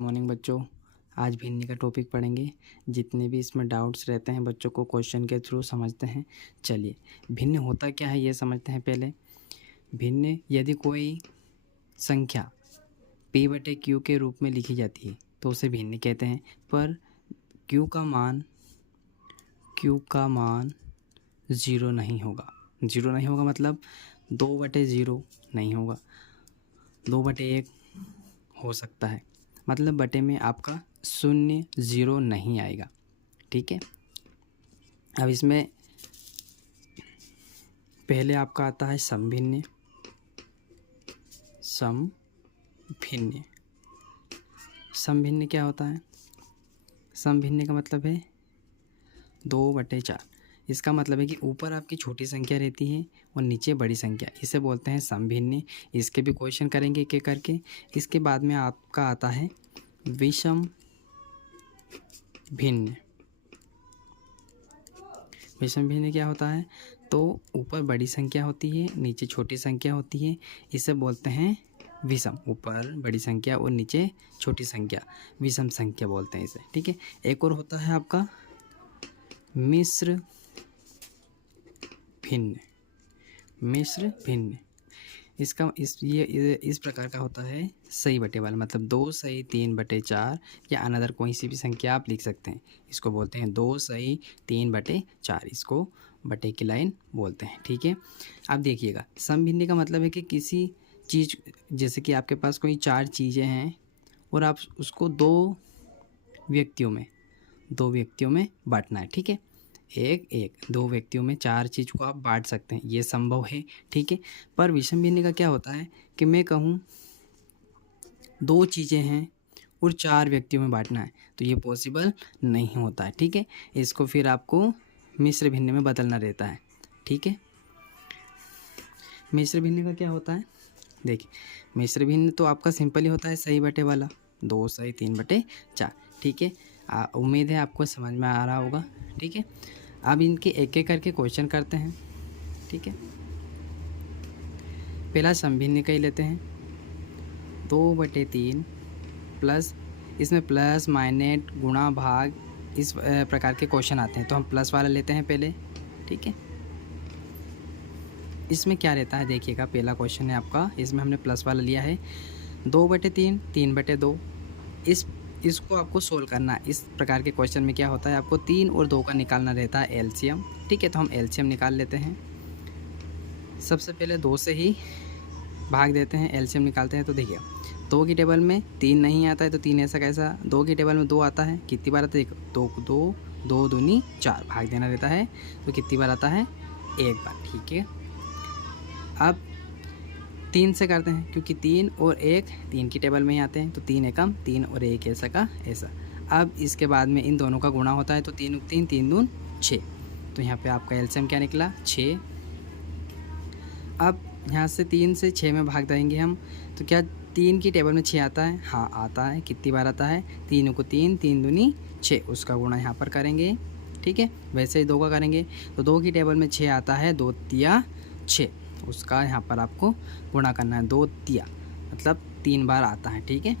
Morning बच्चों। आज भिन्न का टॉपिक पढ़ेंगे। जितने भी इसमें डाउट्स रहते हैं बच्चों को क्वेश्चन के थ्रू समझते हैं। चलिए, भिन्न होता क्या है ये समझते हैं पहले। भिन्न यदि कोई संख्या p/q के रूप में लिखी जाती है तो उसे भिन्न कहते हैं। पर q का मान 0 नहीं होगा। 0 नहीं होगा मतलब 2/0 नहीं होगा, 2/1 हो सकता है, मतलब बटे में आपका 0 0 नहीं आएगा। ठीक है, अब इसमें पहले आपका आता है समभिन्न। समभिन्न क्या होता है? समभिन्न का मतलब है 2/4। इसका मतलब है कि ऊपर आपकी छोटी संख्या रहती है और नीचे बड़ी संख्या, इसे बोलते हैं समभिन्न। इसके भी क्वेश्चन करेंगे एक एक करके। इसके बाद में आपका आता है विषम भिन्न। विषम भिन्न क्या होता है? तो ऊपर बड़ी संख्या होती है, नीचे छोटी संख्या होती है, इसे बोलते हैं विषम। ऊपर बड़ी संख्या और नीचे छोटी संख्या, विषम संख्या बोलते हैं इसे। ठीक है, एक और होता है आपका मिश्र भिन्न। इसका इस प्रकार का होता है सही बटे वाला, मतलब 2 सही 3/4 या अनदर कोई सी भी संख्या आप लिख सकते हैं। इसको बोलते हैं 2 सही 3/4, इसको बटे की लाइन बोलते हैं। ठीक है, अब देखिएगा, समभिन्न का मतलब है कि किसी चीज़, जैसे कि आपके पास कोई 4 चीज़ें हैं और आप उसको दो व्यक्तियों में बांटना है। ठीक है, एक 2 व्यक्तियों में 4 चीज़ को आप बांट सकते हैं, ये संभव है। ठीक है, पर विषम भिन्न का क्या होता है कि मैं कहूँ 2 चीज़ें हैं और 4 व्यक्तियों में बांटना है, तो ये पॉसिबल नहीं होता है। ठीक है, इसको फिर आपको मिश्र भिन्न में बदलना रहता है। ठीक है, मिश्र भिन्न का क्या होता है? देखिए, मिश्र भिन्न तो आपका सिंपल ही होता है सही बटे वाला, 2 सही 3/4। ठीक है, उम्मीद है आपको समझ में आ रहा होगा। ठीक है, अब इनके एक एक करके क्वेश्चन करते हैं। ठीक है, पहला समभिन्न का ही लेते हैं, 2/3 प्लस, इसमें प्लस माइनस गुणा भाग इस प्रकार के क्वेश्चन आते हैं, तो हम प्लस वाला लेते हैं पहले। ठीक है, इसमें क्या रहता है देखिएगा, पहला क्वेश्चन है आपका, इसमें हमने प्लस वाला लिया है 2/3 3/2। इसको आपको सोल्व करना है। इस प्रकार के क्वेश्चन में क्या होता है, आपको 3 और 2 का निकालना रहता है एलसीएम। ठीक है, तो हम एलसीएम निकाल लेते हैं। सबसे पहले 2 से ही भाग देते हैं, एलसीएम निकालते हैं। तो देखिए, 2 की टेबल में 3 नहीं आता है, तो 3 ऐसा कैसा, 2 की टेबल में 2 आता है, कितनी बार आता है? 2 दूनी 4, भाग देना रहता है, तो कितनी बार आता है? 1 बार। ठीक है, अब 3 से करते हैं, क्योंकि 3 और 1 3 की टेबल में ही आते हैं, तो 3 एकम 3 और 1 ऐसा का ऐसा। अब इसके बाद में इन दोनों का गुणा होता है, तो 3 3 3 दून 6, तो यहाँ पे आपका एलसीएम क्या निकला? 6। अब यहाँ से 3 से 6 में भाग देंगे हम, तो क्या 3 की टेबल में 6 आता है? हाँ आता है। कितनी बार आता है? 3 को 3 3 दूनी 6, उसका गुणा यहाँ पर करेंगे। ठीक है, वैसे ही 2 का करेंगे, तो 2 की टेबल में 6 आता है, 2 तिया 6, उसका यहाँ पर आपको गुणा करना है, 2 तिया मतलब 3 बार आता है। ठीक है,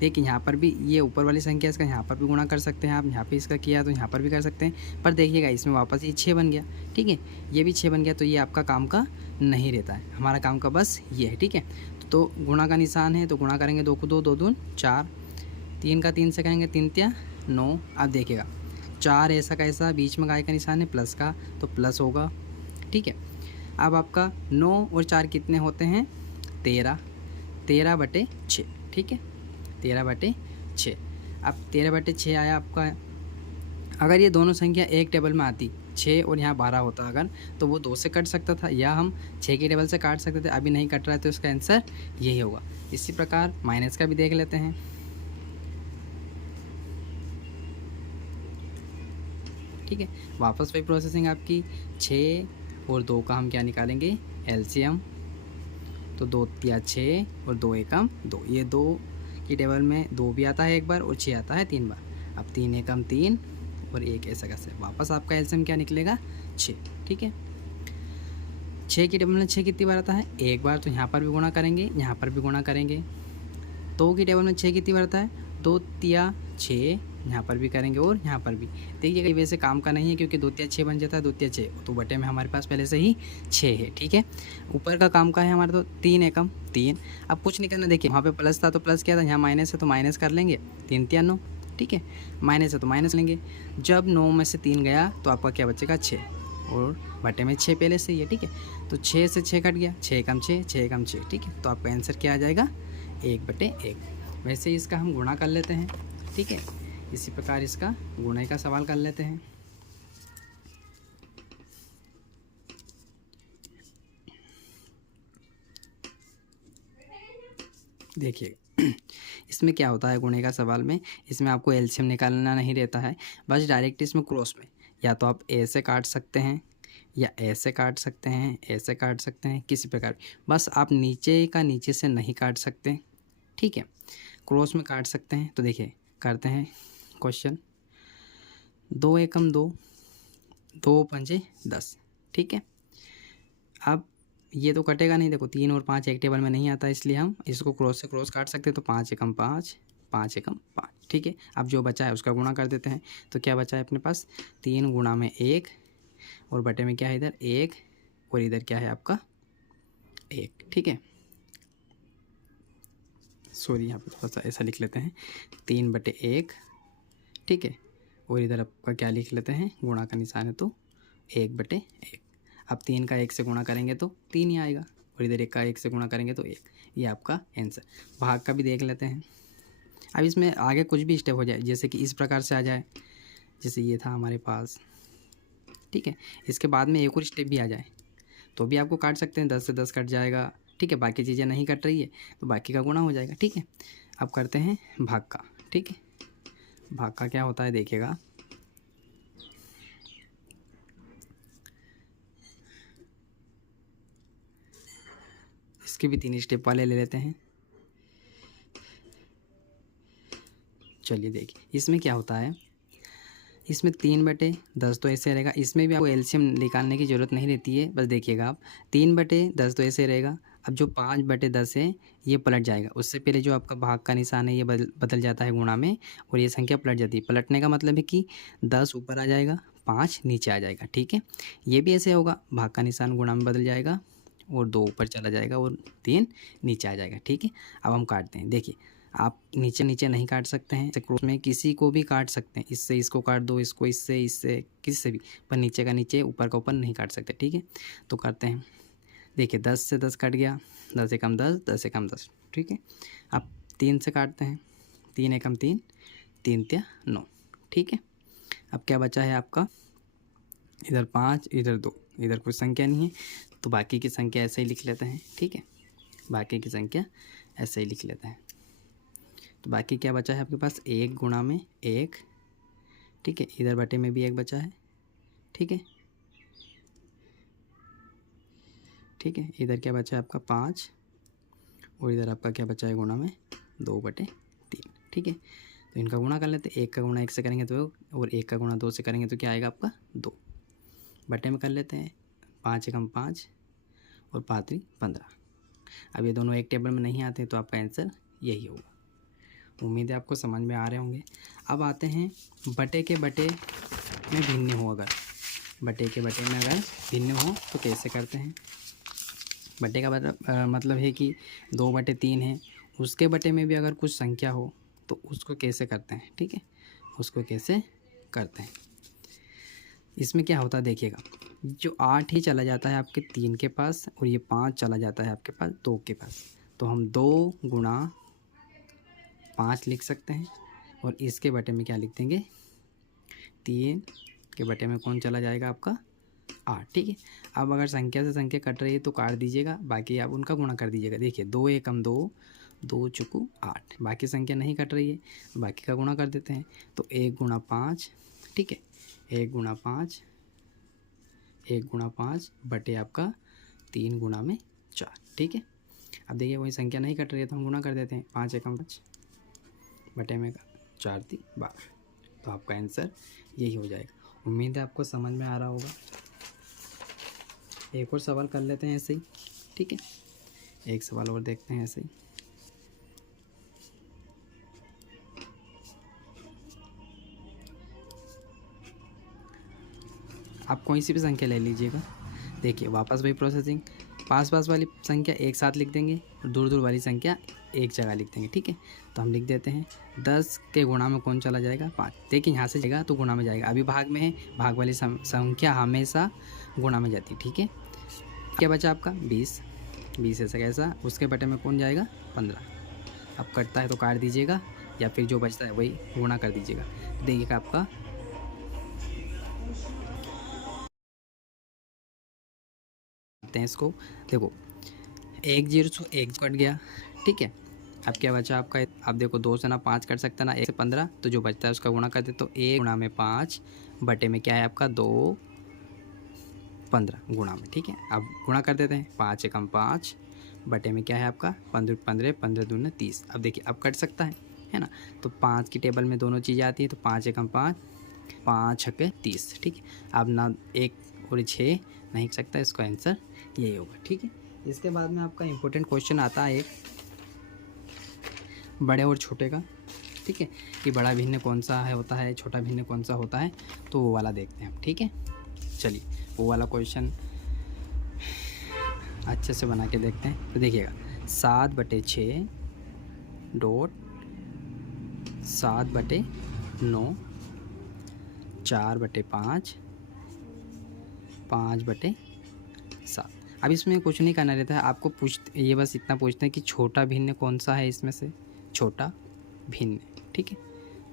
देखिए यहाँ पर भी ये ऊपर वाली संख्या, इसका यहाँ पर भी गुणा कर सकते हैं आप, यहाँ पे इसका किया तो यहाँ पर भी कर सकते हैं, पर देखिएगा इसमें वापस ये 6 बन गया। ठीक है, ये भी 6 बन गया, तो ये आपका काम का नहीं रहता है, हमारा काम का बस ये है। ठीक है, तो गुणा का निशान है, तो गुणा करेंगे, 2 को 2 2 दून 4, 3 का 3 से कहेंगे 3 तिया 9। अब देखिएगा 4 ऐसा का ऐसा, बीच में गाय का निशान है प्लस का, तो प्लस होगा। ठीक है, अब आपका 9 और 4 कितने होते हैं? 13/6। ठीक है, 13/6। अब 13/6 आया आपका। अगर ये दोनों संख्या एक टेबल में आती, 6 और यहाँ 12 होता अगर, तो वो 2 से कट सकता था, या हम 6 की टेबल से काट सकते थे। अभी नहीं कट रहा है, तो इसका आंसर यही होगा। इसी प्रकार माइनस का भी देख लेते हैं। ठीक है, वापस वही प्रोसेसिंग आपकी, 6 और 2 का हम क्या निकालेंगे? एलसीएम। तो 2 तिया 6 और 2 एकम 2, ये 2 की टेबल में 2 भी आता है एक बार और 6 आता है 3 बार। अब 3 एकम 3 और 1 ऐसा कैसे, वापस आपका एलसीएम क्या निकलेगा? 6। ठीक है, 6 की टेबल में 6 कितनी बार आता है? एक बार, तो यहाँ पर भी गुणा करेंगे, यहाँ पर भी गुणा करेंगे। 2 की टेबल में 6 कितनी बार आता है, 2 तिया 6, यहाँ पर भी करेंगे और यहाँ पर भी। देखिएगा वैसे काम का नहीं है क्योंकि 2 तिया 6 बन जाता है, 2 तिया 6 तो बटे में हमारे पास पहले से ही 6 है, ठीक है। ऊपर का काम का है हमारा तो 3 एकम 3। अब कुछ नहीं करना, देखिए वहाँ पे प्लस था तो प्लस किया था, यहाँ माइनस है तो माइनस कर लेंगे, 3 तिया 9, ठीक है। माइनस है तो माइनस लेंगे, जब 9 में से 3 गया तो आपका क्या बचेगा 6, और बटे में 6 पहले से ही है, ठीक है। तो 6 से 6 कट गया, 6 कम 6, 6 कम 6, ठीक है। तो आपका आंसर क्या आ जाएगा 1/1। वैसे इसका हम गुणा कर लेते हैं, ठीक है। इसी प्रकार इसका गुणे का सवाल कर लेते हैं। देखिए इसमें क्या होता है गुणे का सवाल में, इसमें आपको एलसीएम निकालना नहीं रहता है, बस डायरेक्ट इसमें क्रॉस में या तो आप ऐसे काट सकते हैं या ऐसे काट सकते हैं, ऐसे काट सकते हैं, किसी प्रकार बस आप नीचे का नीचे से नहीं काट सकते, ठीक है। क्रॉस में काट सकते हैं। तो देखिए करते हैं क्वेश्चन, 2 एकम 2, 2 पंजे 10, ठीक है। अब ये तो कटेगा नहीं, देखो 3 और 5 एक टेबल में नहीं आता, इसलिए हम इसको क्रॉस से क्रॉस काट सकते हैं। तो 5 एकम 5, 5 एकम 5, ठीक है। अब जो बचा है उसका गुणा कर देते हैं। तो क्या बचा है अपने पास, 3 गुणा में 1, और बटे में क्या है इधर 1, और इधर क्या है आपका 1, ठीक है। सॉरी यहाँ पे थोड़ा सा ऐसा लिख लेते हैं, 3/1, ठीक है। और इधर आपका क्या लिख लेते हैं, गुणा का निशान है तो 1/1। अब 3 का 1 से गुणा करेंगे तो 3 ही आएगा, और इधर 1 का 1 से गुणा करेंगे तो 1। ये आपका आंसर। भाग का भी देख लेते हैं। अब इसमें आगे कुछ भी स्टेप हो जाए, जैसे कि इस प्रकार से आ जाए, जैसे ये था हमारे पास, ठीक है। इसके बाद में एक और स्टेप भी आ जाए तो भी आपको काट सकते हैं, 10 से 10 कट जाएगा, ठीक है। बाकी चीज़ें नहीं कट रही है तो बाकी का गुणा हो जाएगा, ठीक है। अब करते हैं भाग का, ठीक है। भाग का क्या होता है देखिएगा, इसके भी 3 स्टेप वाले ले लेते हैं। चलिए देखिए इसमें क्या होता है, इसमें 3/10 तो ऐसे रहेगा, इसमें भी आपको एलसीएम निकालने की ज़रूरत नहीं रहती है। बस देखिएगा आप 3/10 तो ऐसे रहेगा। अब जो 5/10 है ये पलट जाएगा, उससे पहले जो आपका भाग का निशान है ये बदल जाता है गुणा में, और ये संख्या पलट जाती है। पलटने का मतलब है कि 10 ऊपर आ जाएगा, 5 नीचे आ जाएगा, ठीक है। ये भी ऐसे होगा, भाग का निशान गुणा में बदल जाएगा और 2 ऊपर चला जाएगा और 3 नीचे आ जाएगा, ठीक है। अब हम काटते हैं। देखिए आप नीचे नीचे नहीं काट सकते हैं, क्रॉस में किसी को भी काट सकते हैं, इससे इसको काट दो, इसको इससे, इससे किसी से भी, पर नीचे का नीचे ऊपर का ऊपर नहीं काट सकते, ठीक है। तो करते हैं, देखिए 10 से 10 कट गया, 10 एकम 10, 10 एकम 10, ठीक है। अब 3 से काटते हैं, 3 एकम 3, 3 तिया 9, ठीक है। अब क्या बचा है आपका, इधर 5, इधर 2, इधर कोई संख्या नहीं है तो बाकी की संख्या ऐसे ही लिख लेते हैं, ठीक है। बाकी की संख्या ऐसे ही लिख लेते हैं। तो बाकी क्या बचा है आपके पास, 1 गुणा में 1, ठीक है। इधर बटे में भी 1 बचा है, ठीक है, ठीक है। इधर क्या बचा है आपका 5, और इधर आपका क्या बचा है गुणा में 2/3, ठीक है। तो इनका गुणा कर लेते हैं, 1 का गुणा 1 से करेंगे तो, और 1 का गुणा 2 से करेंगे तो क्या आएगा आपका 2, बटे में कर लेते हैं, 5 एकम 5 और 5 3 15। अब ये दोनों एक टेबल में नहीं आते तो आपका आंसर यही होगा। उम्मीद है आपको समझ में आ रहे होंगे। अब आते हैं बटे के बटे में भिन्न हो, अगर बटे के बटे में अगर भिन्न हो तो कैसे करते हैं। बटे का मतलब है कि 2/3 है, उसके बटे में भी अगर कुछ संख्या हो तो उसको कैसे करते हैं, ठीक है, उसको कैसे करते हैं। इसमें क्या होता है देखिएगा, जो 8 ही चला जाता है आपके 3 के पास, और ये 5 चला जाता है आपके पास 2 के पास, तो हम 2 गुणा 5 लिख सकते हैं, और इसके बटे में क्या लिख देंगे, 3 के बटे में कौन चला जाएगा आपका 8, ठीक है। अब अगर संख्या से संख्या कट रही है तो काट दीजिएगा, बाकी आप उनका गुणा कर दीजिएगा। देखिए 2 एकम 2, 2 चुकू 8, बाकी संख्या नहीं कट रही है, बाकी का गुणा कर देते हैं। तो 1 गुणा 5, ठीक है, 1 गुणा 5, 1 गुणा 5 बटे आपका 3 गुणा में 4, ठीक है। अब देखिए वही संख्या नहीं कट रही है तो हम गुणा कर देते हैं, 5 एकम 5 बटे में 4 3 12, तो आपका आंसर यही हो जाएगा। उम्मीद है आपको समझ में आ रहा होगा। एक और सवाल कर लेते हैं ऐसे ही, ठीक है, एक सवाल और देखते हैं ऐसे ही। आप कोई सी भी संख्या ले लीजिएगा। देखिए वापस वही प्रोसेसिंग, पास पास वाली संख्या एक साथ लिख देंगे और दूर दूर वाली संख्या एक जगह लिख देंगे। ठीक है, तो हम लिख देते हैं 10 के गुणा में कौन चला जाएगा 5। देखिए यहाँ से जाएगा तो गुणा में जाएगा, अभी भाग में है, भाग वाली संख्या हमेशा गुणा में जाती है। ठीक है, क्या बचा आपका 20, 20 ऐसा कैसा, उसके बटे में कौन जाएगा 15। अब कटता है तो काट दीजिएगा या फिर जो बचता है वही गुणा कर दीजिएगा। देखिएगा आपका हैं इसको, देखो 1 0 से 1 कट गया। ठीक है, अब क्या बचा आपका, आप देखो 2 से ना 5 कट सकता ना 1 से 15, तो जो बचता है उसका गुणा कर दे, तो 1 गुणा में 5 बटे में क्या है आपका 2 15 गुणा में। ठीक है, अब गुणा कर देते हैं, 5 एकम 5 बटे में क्या है आपका 15 15 15 दूना 30। अब देखिए अब कट सकता है ना, तो 5 की टेबल में दोनों चीज़ें आती है, तो 5 एकम 5 5 छक्के 30। ठीक है, अब ना 1 और 6 नहीं सकता, इसका आंसर यही होगा। ठीक है, इसके बाद में आपका इम्पोर्टेंट क्वेश्चन आता है एक बड़े और छोटे का। ठीक है, कि बड़ा भिन्न कौन सा है होता है, छोटा भिन्न कौन सा होता है, तो वो वाला देखते हैं। ठीक है, चलिए वो वाला क्वेश्चन अच्छे से बना के देखते हैं। तो देखिएगा 7/6 डॉट 7/9 4/5 5/7। अब इसमें कुछ नहीं करना रहता है, आपको ये बस इतना पूछते हैं कि छोटा भिन्न कौन सा है इसमें से, छोटा भिन्न। ठीक है,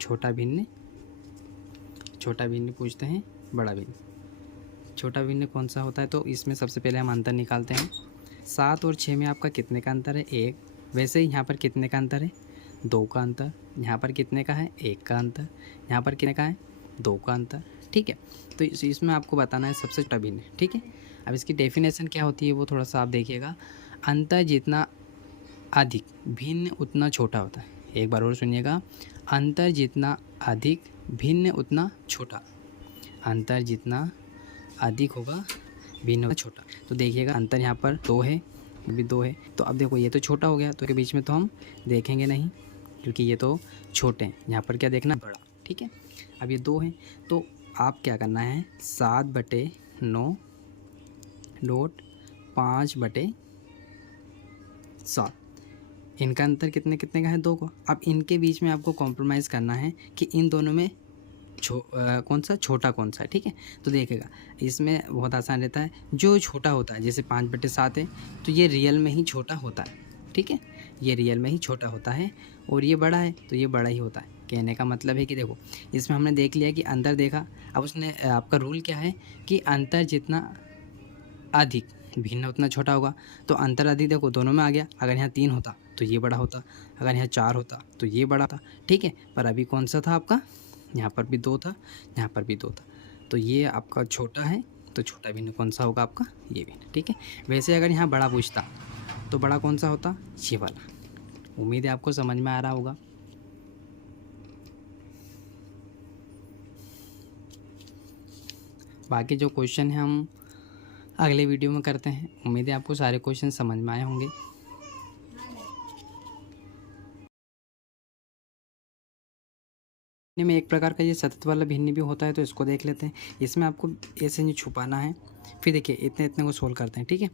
छोटा भिन्न पूछते हैं, बड़ा भिन्न। छोटा भिन्न कौन सा होता है, तो इसमें सबसे पहले हम अंतर निकालते हैं। 7 और 6 में आपका कितने का अंतर है 1, वैसे ही यहाँ पर कितने का अंतर है 2 का अंतर, यहाँ पर कितने का है 1 का अंतर, यहाँ पर कितने का है 2 का अंतर। ठीक है, तो इसमें आपको बताना है सबसे छोटा भिन्न। ठीक है, अब इसकी डेफिनेशन क्या होती है वो थोड़ा सा आप देखिएगा। अंतर जितना अधिक भिन्न उतना छोटा होता है। एक बार और सुनिएगा, अंतर जितना अधिक भिन्न उतना छोटा, अंतर जितना अधिक होगा भिन्न होगा छोटा। तो देखिएगा अंतर यहाँ पर 2 है, भी 2 है, तो अब देखो ये तो छोटा हो गया, तो के बीच में तो हम देखेंगे नहीं क्योंकि ये तो छोटे हैं। यहाँ पर क्या देखना बड़ा। ठीक है, अब ये 2 हैं, तो आप क्या करना है 7/9 डॉट 5/7, इनका अंतर कितने कितने का है 2 को। अब इनके बीच में आपको कॉम्प्रोमाइज़ करना है कि इन दोनों में कौन सा छोटा कौन सा है। ठीक है, तो देखिएगा इसमें बहुत आसान रहता है, जो छोटा होता है जैसे 5/7 है तो ये रियल में ही छोटा होता है। ठीक है, ये रियल में ही छोटा होता है, और ये बड़ा है तो ये बड़ा ही होता है। कहने का मतलब है कि देखो इसमें हमने देख लिया कि अंतर देखा, अब उसने आपका रूल क्या है कि अंतर जितना अधिक भिन्न उतना छोटा होगा, तो अंतर अधिक देखो दोनों में आ गया। अगर यहाँ 3 होता तो ये बड़ा होता, अगर यहाँ 4 होता तो ये बड़ा था। ठीक है, पर अभी कौन सा था आपका, यहाँ पर भी 2 था, यहाँ पर भी 2 था, तो ये आपका छोटा है, तो छोटा भिन्न कौन सा होगा आपका ये भिन्न। ठीक है, वैसे अगर यहाँ बड़ा पूछता तो बड़ा कौन सा होता ये वाला। उम्मीद है आपको समझ में आ रहा होगा। बाकी जो क्वेश्चन है हम अगले वीडियो में करते हैं। उम्मीद है आपको सारे क्वेश्चन समझ में आए होंगे। में एक प्रकार का ये सतत वाला भिन्न भी होता है, तो इसको देख लेते हैं। इसमें आपको ऐसे नहीं छुपाना है, फिर देखिए इतने इतने को सोल्व करते हैं। ठीक है,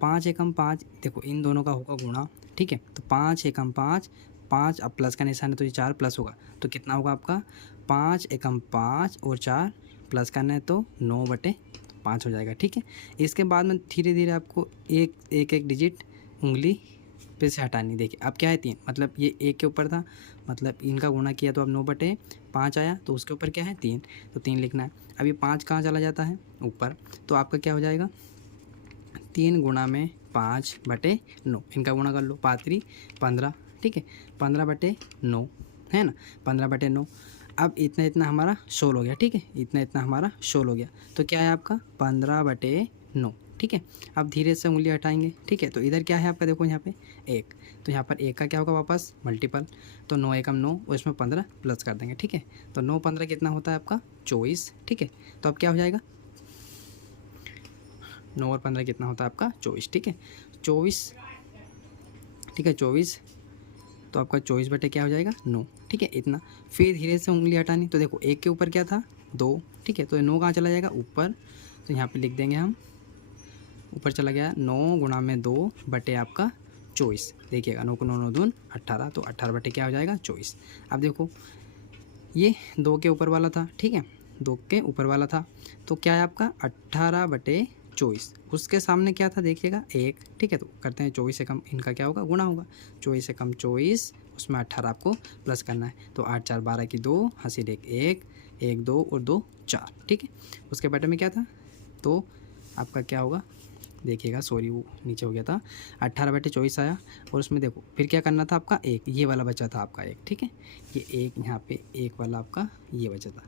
5 एकम 5, देखो इन दोनों का होगा गुणा। ठीक है, तो 5 एकम 5 5, अब प्लस का निशान है तो ये 4 प्लस होगा, तो कितना होगा आपका 5 एकम 5 और 4 प्लस करना है तो 9/5 हो जाएगा। ठीक है, इसके बाद में धीरे धीरे आपको एक एक डिजिट उंगली पे से हटानी। देखिए अब क्या है 3, मतलब ये 1 के ऊपर था, मतलब इनका गुणा किया तो अब 9/5 आया, तो उसके ऊपर क्या है 3, तो 3 लिखना है। अब ये 5 कहाँ चला जाता है ऊपर, तो आपका क्या हो जाएगा 3 गुणा में 5/9, इनका गुणा कर लो 5 15। ठीक है, 15/9 है ना, 15/9। अब इतना इतना हमारा 16 हो गया। ठीक है, इतना इतना हमारा 16 हो गया, तो क्या है आपका 15/9। ठीक है, अब धीरे से उंगली हटाएंगे। ठीक है, तो इधर क्या है आपका, देखो यहाँ पे 1, तो यहाँ पर 1 का क्या होगा वापस मल्टीपल, तो 9 एकम 9 और इसमें 15 प्लस कर देंगे। ठीक है, तो 9 15 कितना होता है आपका 24। ठीक है, तो अब क्या हो जाएगा 9 और 15 कितना होता है आपका 24। ठीक है, 24। ठीक है, 24 तो आपका 24 बटे क्या हो जाएगा 9, ठीक है इतना। फिर धीरे से उंगली हटानी, तो देखो 1 के ऊपर क्या था 2, ठीक है, तो 9 कहाँ चला जाएगा ऊपर, तो यहाँ पे लिख देंगे हम, ऊपर चला गया 9 गुणा में 2 बटे आपका 24। देखिएगा 9 को 9 9 दून 18, तो 18 बटे क्या हो जाएगा 24। अब देखो ये 2 के ऊपर वाला था, ठीक है 2 के ऊपर वाला था, तो क्या है आपका 18 बटे 24। उसके सामने क्या था देखिएगा 1, ठीक है, तो करते हैं 24 से कम इनका क्या होगा गुणा होगा, 24 से कम 24, उसमें 18 आपको प्लस करना है, तो 8 4 12 की 2, हंसी एक 1 1 2 और 2 4, ठीक है। उसके बटे में क्या था, तो आपका क्या होगा देखिएगा, सॉरी वो नीचे हो गया था, 18 बटे 24 आया, और उसमें देखो फिर क्या करना था आपका 1, ये वाला बचा था आपका 1, ठीक है, ये 1 यहाँ पे 1 वाला आपका ये बचा था,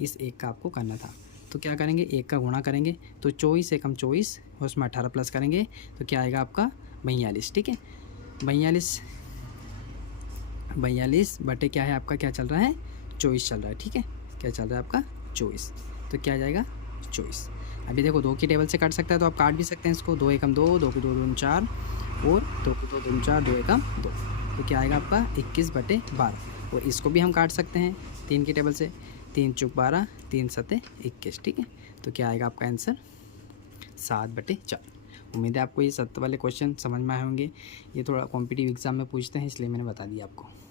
इस 1 का आपको करना था। तो क्या करेंगे 1 का गुणा करेंगे, तो 24 से कम 24 और उसमें 18 प्लस करेंगे, तो क्या आएगा आपका 42, ठीक है। 42 बटे क्या है आपका, क्या चल रहा है 24 चल रहा है, ठीक है, क्या चल रहा है आपका 24, तो क्या आ जाएगा 24। अभी देखो 2 की टेबल से काट सकता है, तो आप काट भी सकते हैं इसको, 2 एकम 2, 2 को 2 दूनी 4 और 2 को 2 दूनी 4, 2 एकम 2, तो क्या आएगा आपका 21 बटे 12। और इसको भी हम काट सकते हैं 3 की टेबल से, 3 चौक 12, 3 सते 21, ठीक है, तो क्या आएगा आपका आंसर 7 बटे 4। उम्मीद है आपको ये 7 वाले क्वेश्चन समझ में आए होंगे, ये थोड़ा कॉम्पिटिटिव एग्जाम में पूछते हैं इसलिए मैंने बता दिया आपको।